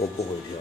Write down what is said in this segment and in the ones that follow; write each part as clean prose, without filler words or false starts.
我不会跳。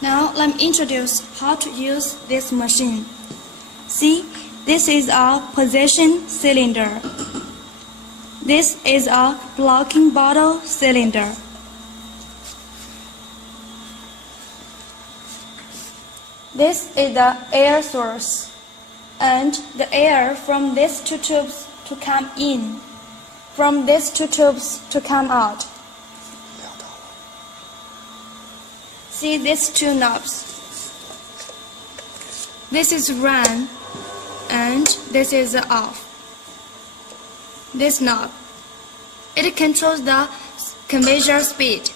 Now let me introduce how to use this machine. See, this is a position cylinder. This is a blocking bottle cylinder. This is the air source, and the air from these two tubes to come in, from these two tubes to come out. See these two knobs. This is run and this is off. This knob, it controls the conveyor speed.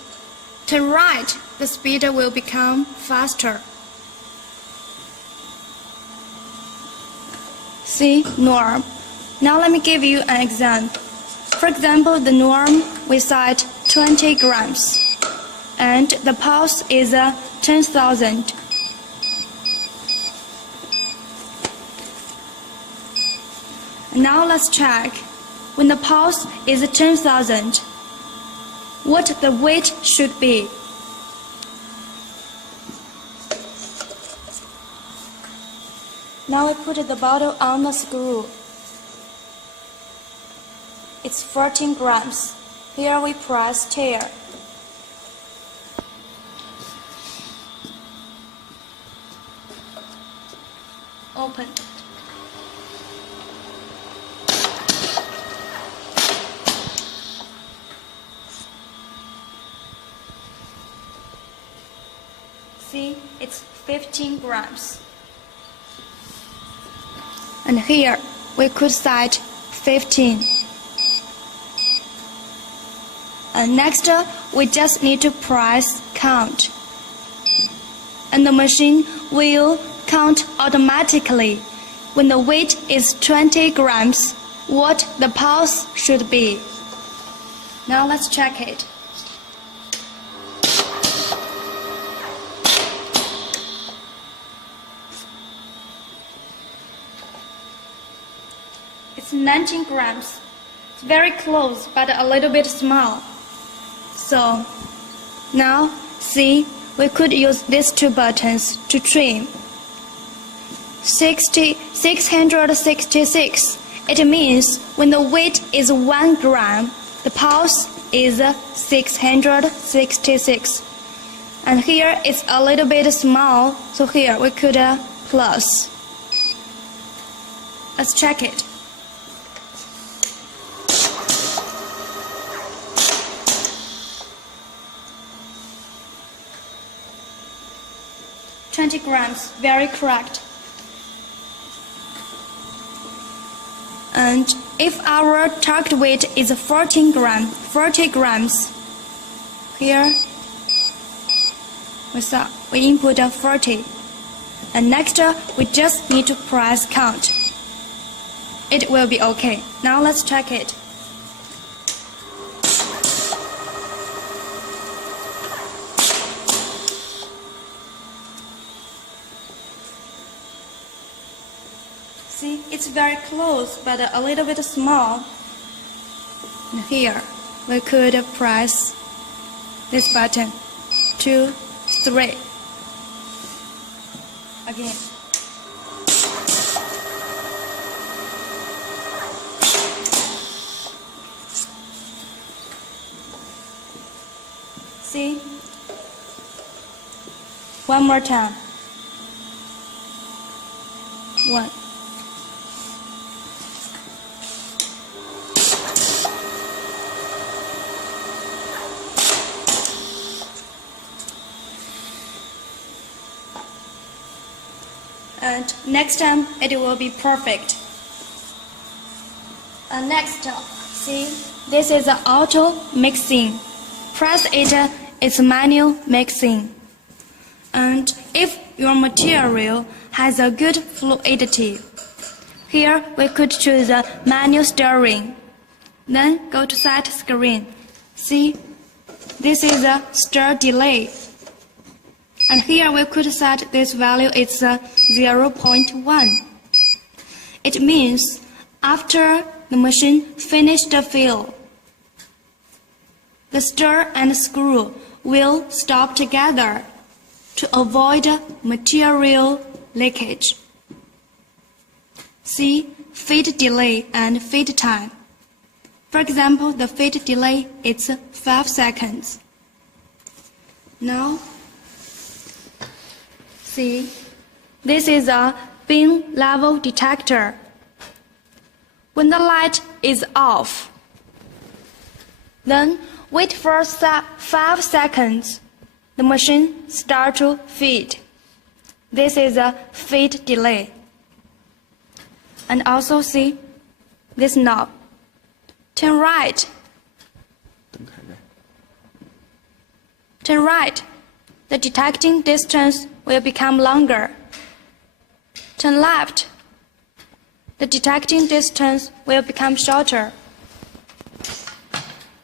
Turn right, the speed will become faster. See norm. Now let me give you an example. For example, the norm we set 20 grams. And the pulse is 10,000. Now let's check. When the pulse is 10,000, what the weight should be. Now we put the bottle on the screw. It's 14 grams. Here we press tear. Open. See, it's 15 grams. And here we could set 15. And next we just need to press count. And the machine will count automatically when the weight is 20 grams, what the pulse should be. Now let's check it. It's 19 grams. It's very close, but a little bit small. So now see, we could use these two buttons to trim. 666. It means when the weight is 1 gram, the pulse is 666. And here it's a little bit small, so here we could plus. Let's check it. $20 grams, very correct. And if our target weight is 40 grams, here we input 40. And next we just need to press count. It will be okay. Now let's check it. See, it's very close, but a little bit small. And here, we could press this button, 2, 3. Again. See? One more time. 1, and next time it will be perfect. Next, see, this is auto mixing. Press it, it's manual mixing. And if your material has a good fluidity, here we could choose manual stirring. Then go to set screen. See, this is a stir delay. And here we could set this value, it's 0.1. It means after the machine finished the fill, the stir and screw will stop together to avoid material leakage. See feed delay and feed time. For example, the feed delay is 5 seconds. Now, see, this is a bin level detector. When the light is off, then wait for 5 seconds. The machine starts to feed. This is a feed delay. And also see this knob. Turn right. Turn right. The detecting distance will become longer. Turn left. The detecting distance will become shorter.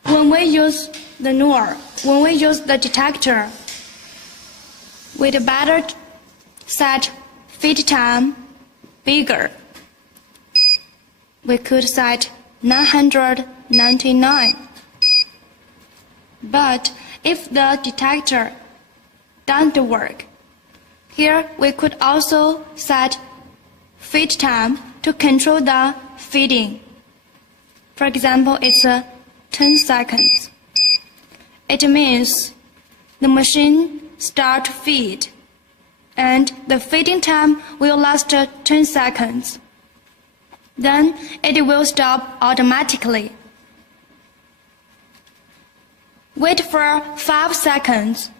When we use the detector, we'd better set feed time bigger. We could set 999. But if the detector doesn't work, here we could also set feed time to control the feeding. For example, it's 10 seconds. It means the machine starts to feed, and the feeding time will last 10 seconds. Then it will stop automatically. Wait for 5 seconds.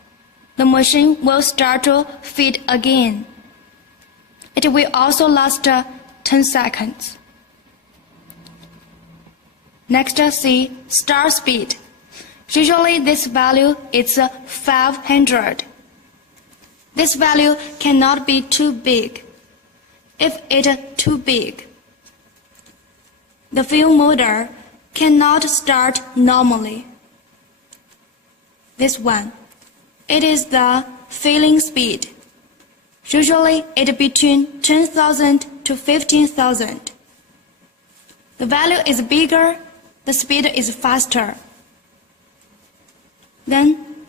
The machine will start to feed again. It will also last 10 seconds. Next, see start speed. Usually this value is 500. This value cannot be too big. If it is too big, the fill motor cannot start normally. This one, it is the filling speed. Usually it is between 10,000 to 15,000. The value is bigger, the speed is faster. Then,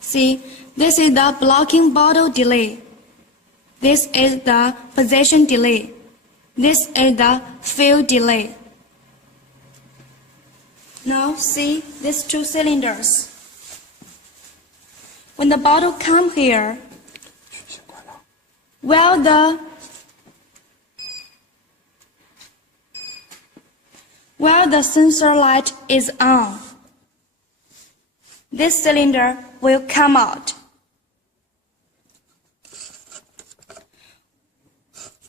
see, this is the blocking bottle delay. This is the position delay. This is the fill delay. Now see these 2 cylinders. When the bottle comes here, while the sensor light is on, this cylinder will come out.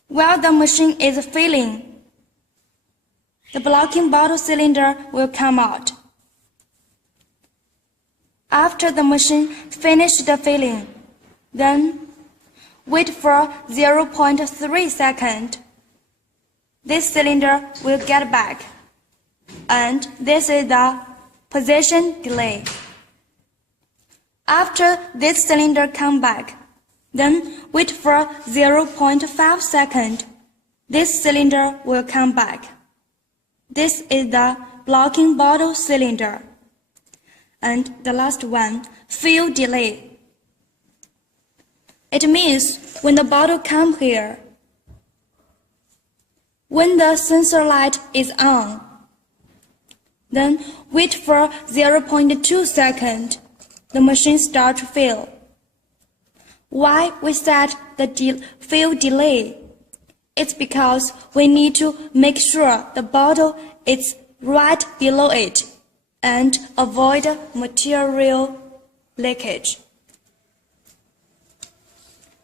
While the machine is filling, the blocking bottle cylinder will come out. After the machine finishes the filling, then wait for 0.3 seconds. This cylinder will get back, and this is the position delay. After this cylinder comes back, then wait for 0.5 seconds. This cylinder will come back. This is the blocking bottle cylinder. And the last one, fill delay. It means when the bottle comes here, when the sensor light is on, then wait for 0.2 seconds. The machine starts to fill. Why we set the fill delay? It's because we need to make sure the bottle is right below it and avoid material leakage.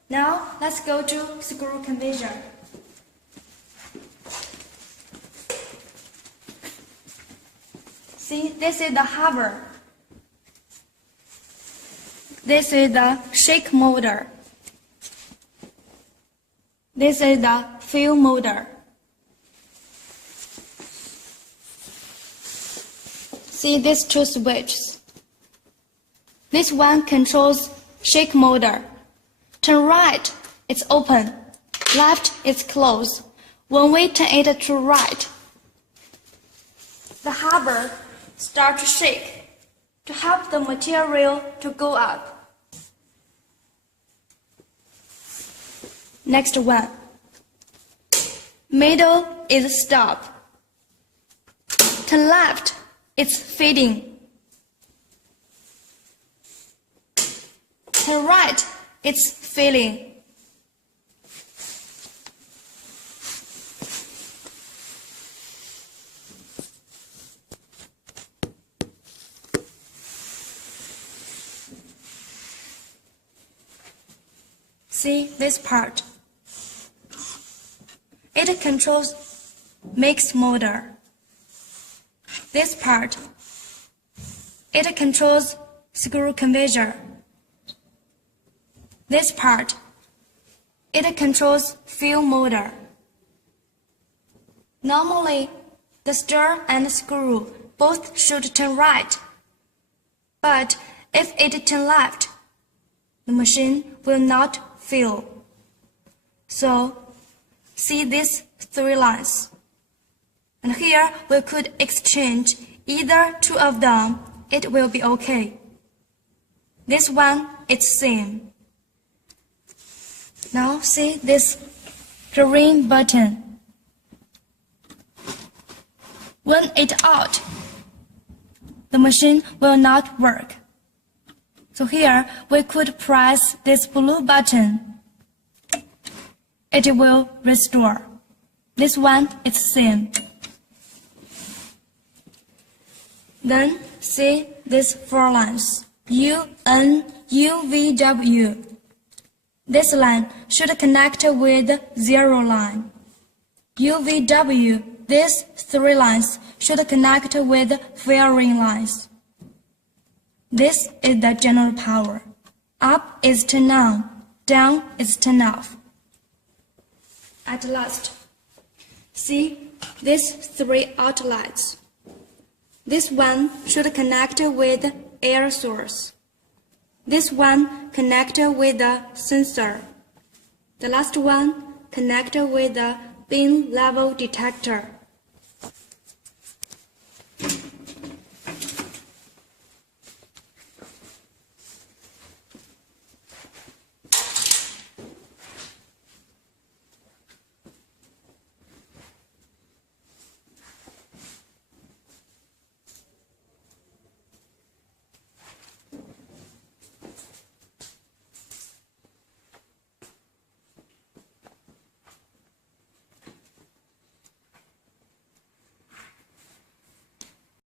Now let's go to screw conversion. See, this is the hover. This is the shake motor. This is the fill motor. See these two switches. This one controls shake motor. Turn right, it's open. Left, it's closed. When we turn it to right, the hover starts to shake to help the material to go up. Next one. Middle is stop. Turn left, it's feeding. Turn right, it's filling. See this part. It controls mix motor. This part, it controls screw conversion. This part, it controls fill motor. Normally, the stir and screw both should turn right, but if it turns left, the machine will not fill. So, see these three lines. And here we could exchange either two of them, it will be okay. This one, it's same. Now see this green button. When it's out, the machine will not work. So here we could press this blue button. It will restore. This one is same. Then see these four lines. U, N, U, V, W. This line should connect with zero line. U, V, W. These three lines should connect with firing lines. This is the general power. Up is turn on, down is turn off. At last, see these three outlets. This one should connect with air source. This one connect with the sensor. The last one connect with the bin level detector.